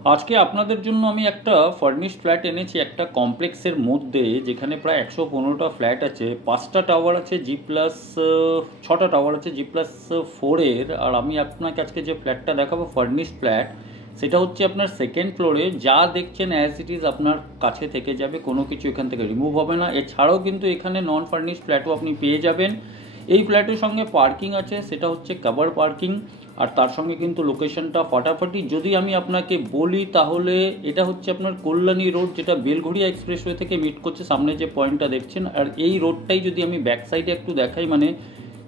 আজকে আপনাদের জন্য আমি একটা ফার্নিশড ফ্ল্যাট এনেছি একটা কমপ্লেক্সের মধ্যে, যেখানে প্রায় 115টা ফ্ল্যাট আছে, 5টা টাওয়ার আছে G+, 6টা টাওয়ার আছে G+4-এর। আর আমি আপনাকে আজকে যে ফ্ল্যাটটা দেখাবো ফার্নিশড ফ্ল্যাট, সেটা হচ্ছে আপনার সেকেন্ড ফ্লোরে। যা দেখছেন অ্যাজ ইট ইজ আপনার কাছে থেকে যাবে, কোনো কিছু এখান থেকে রিমুভ হবে না। এছাড়াও কিন্তু এখানে নন ফার্নিশড ফ্ল্যাটও আপনি পেয়ে যাবেন। এই ফ্ল্যাটের সঙ্গে পার্কিং আছে, সেটা হচ্ছে কভার পার্কিং। আর তার সঙ্গে কিন্তু লোকেশনটা ফাটাফাটি যদি আমি আপনাকে বলি, তাহলে এটা হচ্ছে আপনার কল্যাণী রোড, যেটা বেলঘড়িয়া এক্সপ্রেসওয়ে থেকে মিট করছে, সামনে যে পয়েন্টটা দেখছেন। আর এই রোডটাই যদি আমি ব্যাক সাইডে একটু দেখাই, মানে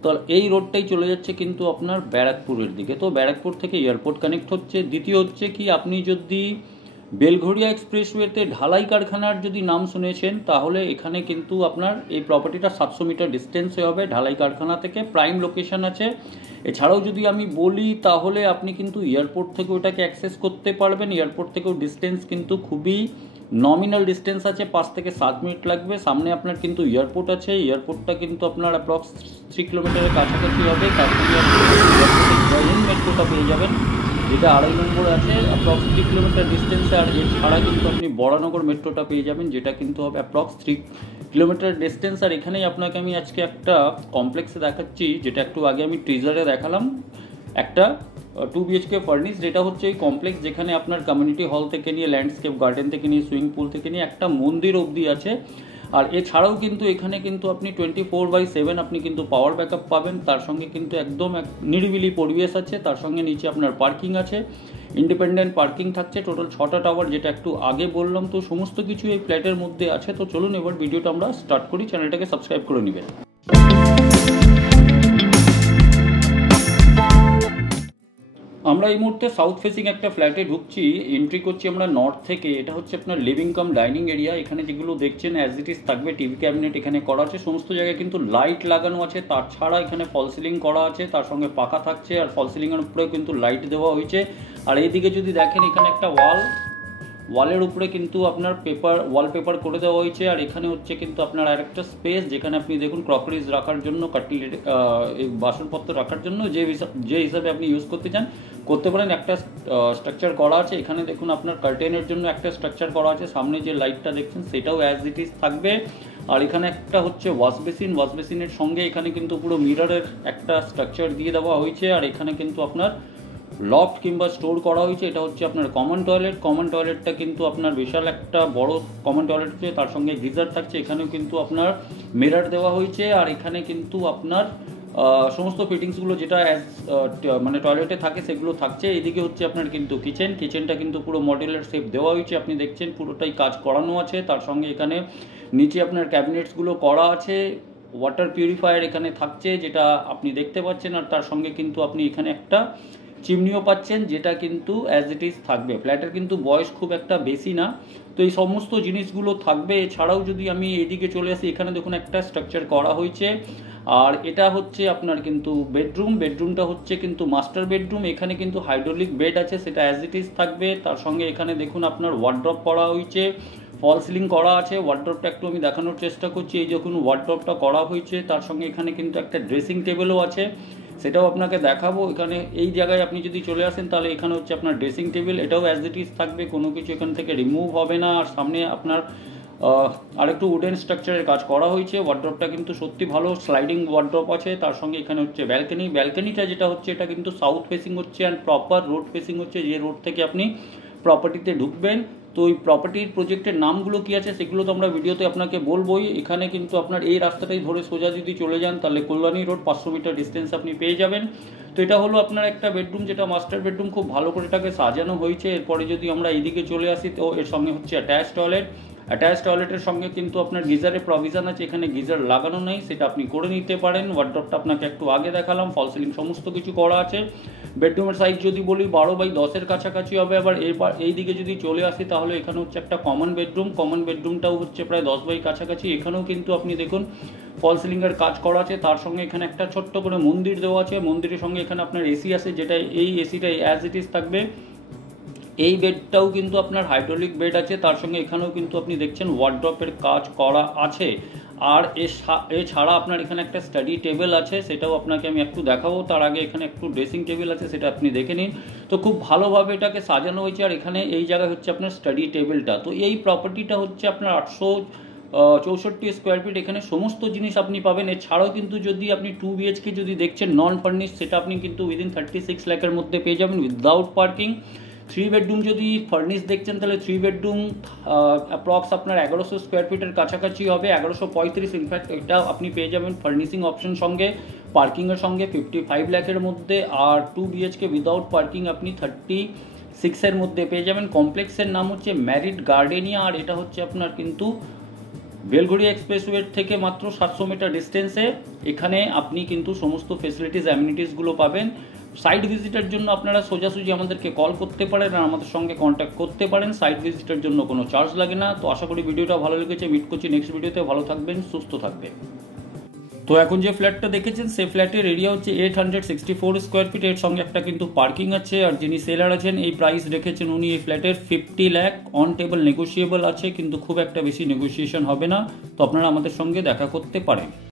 তো এই রোডটাই চলে যাচ্ছে কিন্তু আপনার ব্যারাকপুরের দিকে। তো ব্যারাকপুর থেকে এয়ারপোর্ট কানেক্ট হচ্ছে। দ্বিতীয় হচ্ছে কি, আপনি যদি বেলঘড়িয়া এক্সপ্রেসওয়েতে ঢালাই কারখানার যদি নাম শুনেছেন, তাহলে এখানে কিন্তু আপনার এই প্রপার্টিটা 700 মিটার ডিস্টেন্সে হবে ঢালাই কারখানা থেকে, প্রাইম লোকেশন আছে। এছাড়াও যদি আমি বলি, তাহলে আপনি কিন্তু এয়ারপোর্ট থেকে ওটাকে অ্যাক্সেস করতে পারবেন। এয়ারপোর্ট থেকেও ডিস্টেন্স কিন্তু খুবই নমিনাল ডিস্টেন্স আছে, 5 থেকে 7 মিনিট লাগবে। সামনে আপনার কিন্তু এয়ারপোর্ট আছে, এয়ারপোর্টটা কিন্তু আপনার অ্যাপ্রক্স 3 কিলোমিটারের কাছাকাছি হবে। তার সঙ্গে আপনি এয়ারপোর্টে জয়েন মেট্রোটা পেয়ে যাবেন, যেটা 2.5 নম্বর আছে অ্যাপ্রক্স 3 কিলোমিটার ডিস্টেন্সে। আর এছাড়া কিন্তু আপনি বরানগর মেট্রোটা পেয়ে যাবেন, যেটা কিন্তু হবে অ্যাপ্রক্স 3 কিলোমিটার ডিস্টেন্স। আর এখানেই আপনাকে আমি আজকে একটা কমপ্লেক্সে দেখাচ্ছি, যেটা একটু আগে আমি টিজারে দেখালাম, একটা 2 BHK ফার্নিশ। যেটা হচ্ছে এই কমপ্লেক্স, যেখানে আপনার কমিউনিটি হল থেকে নিয়ে ল্যান্ডস্কেপ গার্ডেন থেকে নিয়ে সুইমিং পুল থেকে নিয়ে একটা মন্দির অবধি আছে। আর এছাড়াও কিন্তু এখানে কিন্তু আপনি 24/7 আপনি কিন্তু পাওয়ার ব্যাকআপ পাবেন। তার সঙ্গে কিন্তু একদম নিরিবিলি পরিবেশ আছে। তার সঙ্গে নিচে আপনার পার্কিং আছে, ইন্ডিপেন্ডেন্ট পার্কিং থাকছে। টোটাল 6টা টাওয়ার, যেটা একটু আগে বললাম। তো সমস্ত কিছু এই ফ্ল্যাটের মধ্যে আছে। তো চলুন এবার ভিডিওটা আমরা স্টার্ট করি। চ্যানেলটাকে সাবস্ক্রাইব করে নেবেন। আমরা এই মুহূর্তে সাউথ ফেসিং একটা ফ্ল্যাটে ঢুকছি। এন্ট্রি করছি আমরা নর্থ থেকে। এটা হচ্ছে আপনার লিভিং কাম ডাইনিং এরিয়া। এখানে যেগুলো দেখছেন অ্যাজ ইট ইজ থাকবে। টিভি ক্যাবিনেট এখানে করা আছে, সমস্ত জায়গায় কিন্তু লাইট লাগানো আছে। তাছাড়া এখানে ফল সিলিং করা আছে, তার সঙ্গে পাখা থাকছে। আর ফল সিলিংয়ের উপরেও কিন্তু লাইট দেওয়া হয়েছে। আর এইদিকে যদি দেখেন, এখানে একটা ওয়ালের উপরে কিন্তু আপনার ওয়ালপেপার করে দেওয়া হয়েছে। আর এখানে হচ্ছে কিন্তু আপনার আরেকটা স্পেস, যেখানে আপনি দেখুন ক্রকারিজ রাখার জন্য, কাটলেরি বাসনপত্র রাখার জন্য যে হিসাবে আপনি ইউজ করতে চান করতে পারেন, একটা স্ট্রাকচার করা আছে। এখানে দেখুন আপনার কার্টেনের জন্য একটা স্ট্রাকচার করা আছে। সামনে যে লাইটটা দেখছেন সেটাও অ্যাজ ইট ইজ থাকবে। আর এখানে একটা হচ্ছে ওয়াশ বেসিনের সঙ্গে এখানে কিন্তু পুরো মিররের একটা স্ট্রাকচার দিয়ে দেওয়া হয়েছে। আর এখানে কিন্তু আপনার লফট কিংবা স্টোর করা হয়েছে। এটা হচ্ছে আপনার কমন টয়লেটটা কিন্তু আপনার বিশাল একটা বড় কমন টয়লেট হচ্ছে, তার সঙ্গে গিজার থাকছে। এখানেও কিন্তু আপনার মিরর দেওয়া হয়েছে। আর এখানে কিন্তু আপনার সমস্ত ফিটিংসগুলো যেটা মানে টয়লেটে থাকে সেগুলো থাকছে। এদিকে হচ্ছে আপনার কিন্তু কিচেনটা কিন্তু পুরো মডেলের শেপ দেওয়া হয়েছে, আপনি দেখছেন পুরোটাই কাজ করানো আছে। তার সঙ্গে এখানে নিচে আপনার ক্যাবিনেটসগুলো করা আছে। ওয়াটার পিউরিফায়ার এখানে থাকছে, যেটা আপনি দেখতে পাচ্ছেন। আর তার সঙ্গে কিন্তু আপনি এখানে একটা চিমনিও পাচ্ছেন, যেটা কিন্তু অ্যাজ ইট ইজ থাকবে। ফ্ল্যাটের কিন্তু বয়স খুব একটা বেশি না। তো এই সমস্ত জিনিসগুলো থাকবে। এছাড়াও যদি আমি এদিকে চলে আসি, এখানে দেখুন একটা স্ট্রাকচার করা হয়েছে। আর এটা হচ্ছে আপনার কিন্তু বেডরুমটা হচ্ছে কিন্তু মাস্টার বেডরুম। এখানে কিন্তু হাইড্রোলিক বেড আছে, সেটা অ্যাজ ইট ইজ থাকবে। তার সঙ্গে এখানে দেখুন আপনার ওয়ার্ড্রপ করা হয়েছে, ফল সিলিং করা আছে। ওয়ার্ড্রপটা একটু আমি দেখানোর চেষ্টা করছি। এই যখন ওয়ার্ড্রপটা করা হয়েছে, তার সঙ্গে এখানে কিন্তু একটা ড্রেসিং টেবিলও আছে, সেটাও আপনাকে দেখাবো। এখানে এই জায়গায় আপনি যদি চলে আসেন, তাহলে এখানে হচ্ছে আপনার ড্রেসিং টেবিল, এটাও অ্যাজ ইট ইজ থাকবে, কোনো কিছু এখান থেকে রিমুভ হবে না। আর সামনে আপনার আরেকটু উডেন স্ট্রাকচারের কাজ করা হয়েছে। ওয়ার্ড্রপটা কিন্তু সত্যি ভালো, স্লাইডিং ওয়ার্ড্রপ আছে। তার সঙ্গে এখানে হচ্ছে ব্যালকনিটা যেটা হচ্ছে, এটা কিন্তু সাউথ ফেসিং হচ্ছে অ্যান্ড প্রপার রোড ফেসিং হচ্ছে, যে রোড থেকে আপনি প্রপার্টিতে ঢুকবেন। তো ওই প্রপার্টির প্রজেক্টের নামগুলো কী আছে সেগুলো তো আমরা ভিডিওতে আপনাকে বলবোই। এখানে কিন্তু আপনার এই রাস্তাটাই ধরে সোজা যদি চলে যান, তাহলে কল্যাণী রোড 500 মিটার ডিস্টেন্স আপনি পেয়ে যাবেন। তো এটা হলো আপনার একটা বেডরুম, যেটা মাস্টার বেডরুম, খুব ভালো করে এটাকে সাজানো হয়েছে। এরপরে যদি আমরা এইদিকে চলে আসি, তো এর সঙ্গে হচ্ছে অ্যাটাচ টয়লেটের সঙ্গে কিন্তু আপনার গিজারের প্রভিশন আছে। এখানে গিজার লাগানো নেই, সেটা আপনি করে নিতে পারেন। ওয়ার্ড্রপটা আপনাকে একটু আগে দেখালাম, ফল সিলিং সমস্ত কিছু করা আছে। বেডরুমের সাইজ যদি বলি 12/10-এর কাছাকাছি হবে। আবার এই দিকে যদি চলে আসি, তাহলে এখানে হচ্ছে একটা কমন বেডরুমটাও হচ্ছে প্রায় 10 কাছাকাছি। এখানেও কিন্তু আপনি দেখুন ফল সিলিংয়ের কাজ করা আছে। তার সঙ্গে এখানে একটা ছোট্ট করে মন্দির দেওয়া আছে। মন্দিরের সঙ্গে এখানে আপনার এসি আছে, যেটা এই এসিটা অ্যাজ ইট ইজ থাকবে। এই বেডটাও কিন্তু আপনার হাইড্রোলিক বেড আছে, তার সঙ্গে এখানেও কিন্তু আপনি দেখছেন ওয়ার্ড্রপের কাজ করা আছে। আর এছাড়া আপনার এখানে একটা স্টাডি টেবিল আছে, সেটাও আপনাকে আমি একটু দেখাবো। তার আগে এখানে একটু ড্রেসিং টেবিল আছে, সেটা আপনি দেখে নিন। তো খুব ভালোভাবে এটাকে সাজানো হয়েছে। আর এখানে এই জায়গায় হচ্ছে আপনার স্টাডি টেবিলটা। তো এই প্রপার্টিটা হচ্ছে আপনার 864 স্কোয়ার ফিট। এখানে সমস্ত জিনিস আপনি পাবেন। এছাড়াও কিন্তু যদি আপনি 2 BHK যদি দেখছেন নন ফার্নিশ, সেটা আপনি কিন্তু উইদিন 36 লাখের মধ্যে পেয়ে যাবেন উইদাউট পার্কিং। 3 বেডরুম যদি ফার্নিশ দেখছেন, তাহলে 3 বেডরুম অ্যাপ্রক্স আপনার 1100 স্কোয়ার ফিটের কাছাকাছি হবে, 1135। ইনফ্যাক্ট এটা আপনি পেয়ে যাবেন ফার্নিশিং অপশন সঙ্গে, পার্কিংয়ের সঙ্গে 55 লাখের মধ্যে। আর 2 BHK উইদাউট পার্কিং আপনি 36-এর মধ্যে পেয়ে যাবেন। কমপ্লেক্সের নাম হচ্ছে ম্যারিড গার্ডেনিয়া। আর এটা হচ্ছে আপনার কিন্তু বেলঘড়িয়া এক্সপ্রেসওয়ে থেকে মাত্র 700 মিটার ডিস্টেন্সে। এখানে আপনি কিন্তু সমস্ত ফেসিলিটিস অ্যামিনিটিসগুলো পাবেন। সাইট ভিজিটের জন্য আপনারা সোজাসুজি আমাদেরকে কল করতে পারেন আর আমাদের সঙ্গে কন্ট্যাক্ট করতে পারেন। সাইট ভিজিটের জন্য কোনো চার্জ লাগে না। তো আশা করি ভিডিওটা ভালো লেগেছে। মিট করছি নেক্সট ভিডিওতে। ভালো থাকবেন, সুস্থ থাকবেন। তো এখন যে ফ্ল্যাটটা দেখেছেন, সেই ফ্ল্যাটের এরিয়া হচ্ছে 864 স্কোয়ার ফিট। এর সঙ্গে একটা কিন্তু পার্কিং আছে। আর যিনি সেলার আছেন, এই প্রাইস রেখেছেন উনি এই ফ্ল্যাটের 50 লাখ। অন টেবল নেগোসিয়েবল আছে, কিন্তু খুব একটা বেশি নেগোসিয়েশন হবে না। তো আপনারা আমাদের সঙ্গে দেখা করতে পারেন।